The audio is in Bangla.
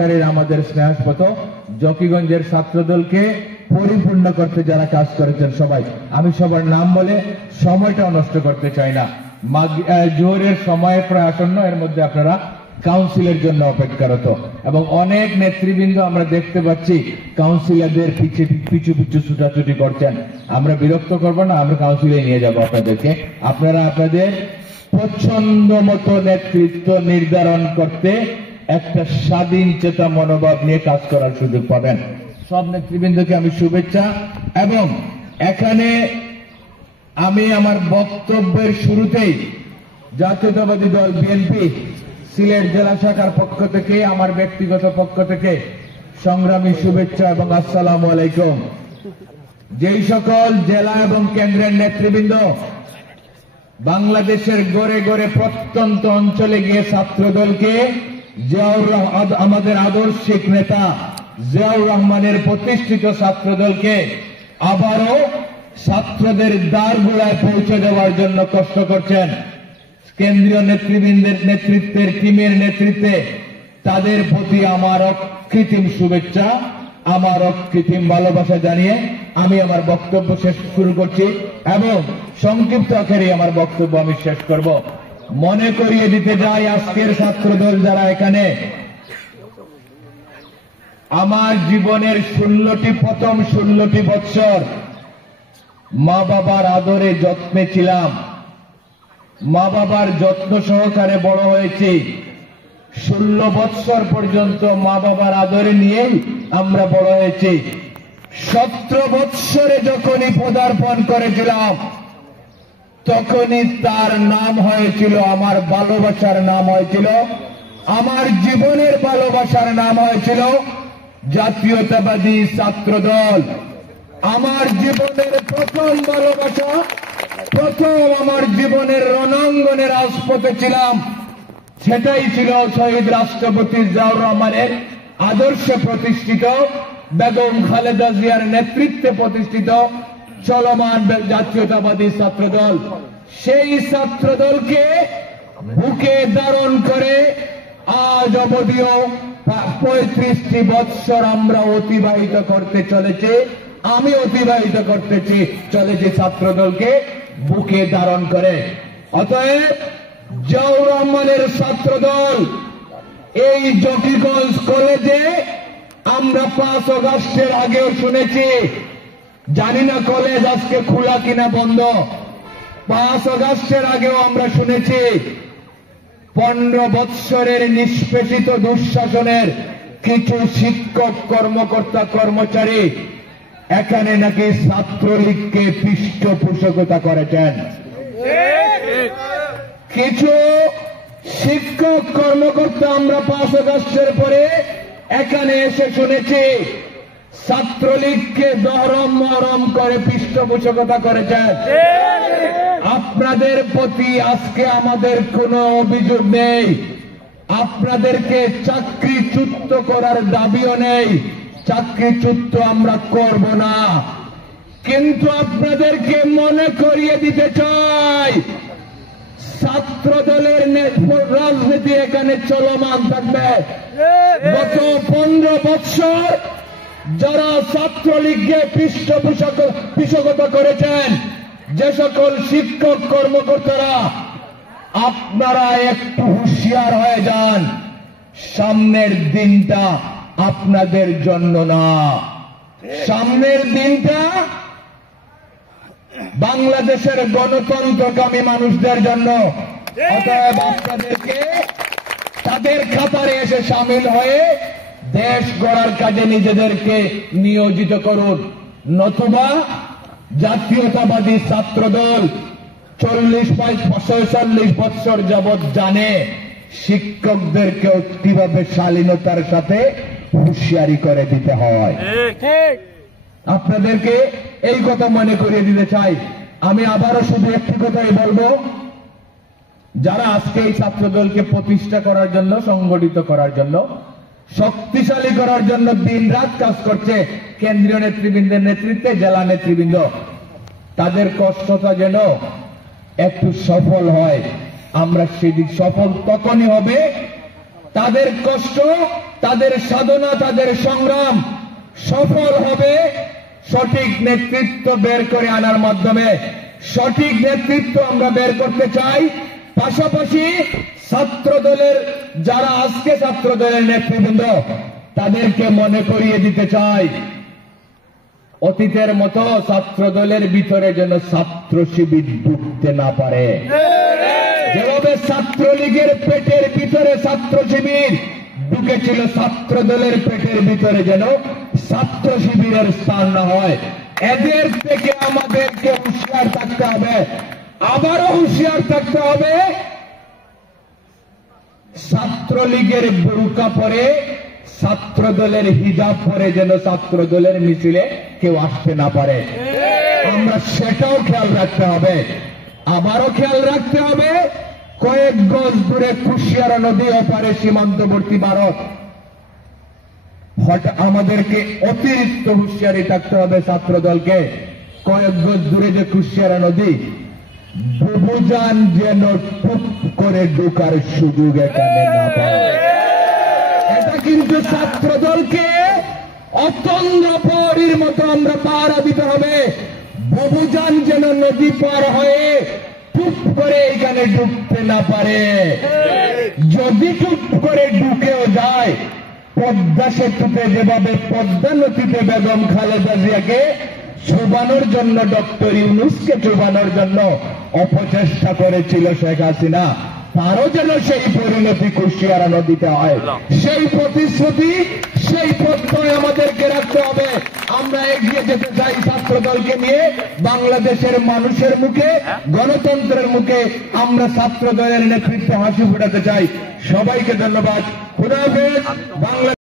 প্রচারের আমাদের স্নেহাস্পদ জকিগঞ্জের ছাত্রদলকে পরিপূর্ণ করতে যারা কাজ করেছেন সবাই, আমি সবার নাম বলে সময়টাও নষ্ট করতে চাই না। জোহরের সময় প্রায় আসন্ন, এর মধ্যে আপনারা কাউন্সিলের জন্য অপেক্ষারত এবং অনেক নেতৃবৃন্দ আমরা দেখতে পাচ্ছি কাউন্সিলরদের পিছু ছুটাছুটি করছেন। আমরা বিরক্ত করব না, আমরা কাউন্সিলে নিয়ে যাব আপনাদেরকে। আপনারা আপনাদের পছন্দ মতো নেতৃত্ব নির্ধারণ করতে একটা স্বাধীন চেতা মনোভাব নিয়ে কাজ করার সুযোগ পাবেন। সব নেতৃবৃন্দকে আমি শুভেচ্ছা। এবং এখানে আমি আমার বক্তব্যের শুরুতেই জাতীয়তাবাদী দল বিএনপি সিলেট জেলা শাখার পক্ষ থেকে, আমার ব্যক্তিগত পক্ষ থেকে সংগ্রামী শুভেচ্ছা এবং আসসালামু আলাইকুম। যেই সকল জেলা এবং কেন্দ্রের নেতৃবৃন্দ বাংলাদেশের গড়ে গড়ে প্রত্যন্ত অঞ্চলে গিয়ে ছাত্রদলকে আমাদের আদর্শিক নেতা জিয়াউর রহমানের প্রতিষ্ঠিত ছাত্রদলকে আবারও ছাত্রদের দ্বারগোড়ায় পৌঁছে দেওয়ার জন্য কষ্ট করছেন, কেন্দ্রীয় নেতৃবৃন্দের নেতৃত্বের টিমের নেতৃত্বে তাদের প্রতি আমার অকৃত্রিম শুভেচ্ছা, আমার অকৃত্রিম ভালোবাসা জানিয়ে আমি আমার বক্তব্য শুরু করছি এবং সংক্ষিপ্ত আকারে আমার বক্তব্য আমি শেষ করব। মনে করিয়ে দিতে যাই, আজকের ছাত্রদল যারা এখানে, আমার জীবনের প্রথম 16টি বৎসর মা বাবার আদরে যত্নে ছিলাম, মা বাবার যত্ন সহকারে বড় হয়েছি। 16 বৎসর পর্যন্ত মা বাবার আদরে নিয়েই আমরা বড় হয়েছি। 17 বৎসরে যখনই পদার্পণ করেছিলাম তখনই তার নাম হয়েছিল, আমার ভালোবাসার নাম হয়েছিল, আমার জীবনের ভালোবাসার নাম হয়েছিল জাতীয়তাবাদী ছাত্রদল। আমার জীবনের প্রথম ভালোবাসা, প্রথম আমার জীবনের রণাঙ্গনে রাজপথে ছিলাম, সেটাই ছিল শহীদ রাষ্ট্রপতি জিয়াউর রহমানের আদর্শে প্রতিষ্ঠিত, বেগম খালেদা জিয়ার নেতৃত্বে প্রতিষ্ঠিত চলমান জাতীয়তাবাদী ছাত্রদল। সেই ছাত্রদলকে বুকে ধারণ করে আজ অবধিও 35টি বৎসর আমরা অতিবাহিত করতে চলেছি, আমি অতিবাহিত করতে চলেছি ছাত্রদলকে বুকে ধারণ করে। অতএব জিয়াউর রহমানের ছাত্রদল এই জকিগঞ্জ কলেজে আমরা 5 আগস্টের আগেও শুনেছি, জানি না কলেজ আজকে খোলা কিনা বন্ধ, 5 আগস্টের আগেও আমরা শুনেছি 15 বৎসরের নিষ্পেষিত দুঃশাসনের কিছু শিক্ষক কর্মকর্তা কর্মচারী এখানে নাকি ছাত্রলীগকে পৃষ্ঠপোষকতা করেছেন। কিছু শিক্ষক কর্মকর্তা আমরা 5 আগস্টের পরে এখানে এসে শুনেছি ছাত্রলীগকে দহরম মহরম করে পৃষ্ঠপোষকতা করেছেন। আপনাদের প্রতি আজকে আমাদের কোনো অভিযোগ নেই, আপনাদেরকে চাকরিচ্যুত করার দাবিও নেই, চাকরিচ্যুত আমরা করব না। কিন্তু আপনাদেরকে মনে করিয়ে দিতে চাই, ছাত্রদলের রাজনীতি এখানে চলমান থাকবে। গত 15 বৎসর যারা ছাত্রলীগকে পৃষ্ঠপোষকতা করেছেন, যে সকল শিক্ষক কর্মকর্তারা, আপনারা একটু হুঁশিয়ার হয়ে যান, সামনের দিনটা আপনাদের জন্য না, সামনের দিনটা বাংলাদেশের গণতন্ত্রকামী মানুষদের জন্য। অতএব আপনাদেরকে তাদের কাতারে এসে সামিল হয়ে দেশ গড়ার কাজে নিজেদেরকে নিয়োজিত করুন, নতুবা জাতীয়তাবাদী ছাত্রদল 40-45 বৎসর যাবৎ জানে শিক্ষকদেরকেও কিভাবে শালীনতার সাথে হুঁশিয়ারি করে দিতে হয়। আপনাদেরকে এই কথা মনে করিয়ে দিতে চাই। আমি আবারও শুধু একটি কথাই বলবো, যারা আজকে এই ছাত্রদলকে প্রতিষ্ঠা করার জন্য, সংগঠিত করার জন্য, শক্তিশালী করার জন্য দিন রাত কাজ করছে, কেন্দ্রীয় নেতৃবৃন্দের নেতৃত্বে জেলা নেতৃবৃন্দ, তাদের কষ্টটা যেন একটু সফল হয়। আমরা সেদিক সফল তখনই হবে তাদের কষ্ট, তাদের সাধনা, তাদের সংগ্রাম সফল হবে সঠিক নেতৃত্ব বের করে আনার মাধ্যমে। সঠিক নেতৃত্ব আমরা বের করতে চাই। পাশাপাশি ছাত্র দলের যারা আজকে ছাত্র দলের নেতৃবৃন্দ, তাদেরকে মনে করিয়ে দিতে চাই, অতীতের মতো ছাত্র দলের ভিতরে যেন ছাত্র শিবির ঢুকতে না পারে। যেভাবে ছাত্রলীগের পেটের ভিতরে ছাত্র শিবির ঢুকেছিল, ছাত্র দলের পেটের ভিতরে যেন ছাত্র শিবিরের স্থান না হয়। এদের থেকে আমাদেরকে হুঁশিয়ার থাকতে হবে। আবারও হুঁশিয়ার থাকতে হবে, ছাত্রলীগের বোরকা পরে, ছাত্র দলের হিজাব পরে যেন ছাত্র দলের মিছিলে কেউ আসতে না পারে। আমরা সেটাও খেয়াল রাখতে হবে। আবারও খেয়াল রাখতে হবে, কয়েক গজ দূরে কুশিয়ারা নদী ওপারে সীমান্তবর্তী ভারত। আমাদেরকে অতিরিক্ত হুঁশিয়ারি থাকতে হবে ছাত্র দলকে। কয়েক গজ দূরে যে কুশিয়ারা নদী, বুবুজান যেন টুপ করে ঢুকার সুযোগ এখানে না পায়। এটা কিন্তু ছাত্র দলকে অতন্দ্র পরীর মতো আমরা পাহারা দিতে হবে। বুবুজান যেন নদী পার হয়ে টুপ করে এখানে ঢুকতে না পারে। যদি টুপ করে ঢুকেও যায়, পদ্মা সেতুতে যেভাবে পদ্মা নদীতে বেগম খালেদা জিয়াকে চুবানোর জন্য, ডক্টর ইউনূসকে চুবানোর জন্য অপচেষ্টা করেছিল শেখ হাসিনা, তারও যেন সেই পরিণতি কুশিয়ারা নদীতে হয়। সেই প্রতিশ্রুতি, সেই প্রত্যয় আমাদেরকে রাখতে হবে। আমরা এগিয়ে যেতে চাই ছাত্র দলকে নিয়ে। বাংলাদেশের মানুষের মুখে, গণতন্ত্রের মুখে আমরা ছাত্র দলের নেতৃত্বে হাসি ফোটাতে চাই। সবাইকে ধন্যবাদ। খোদা হাফেজ। বাংলা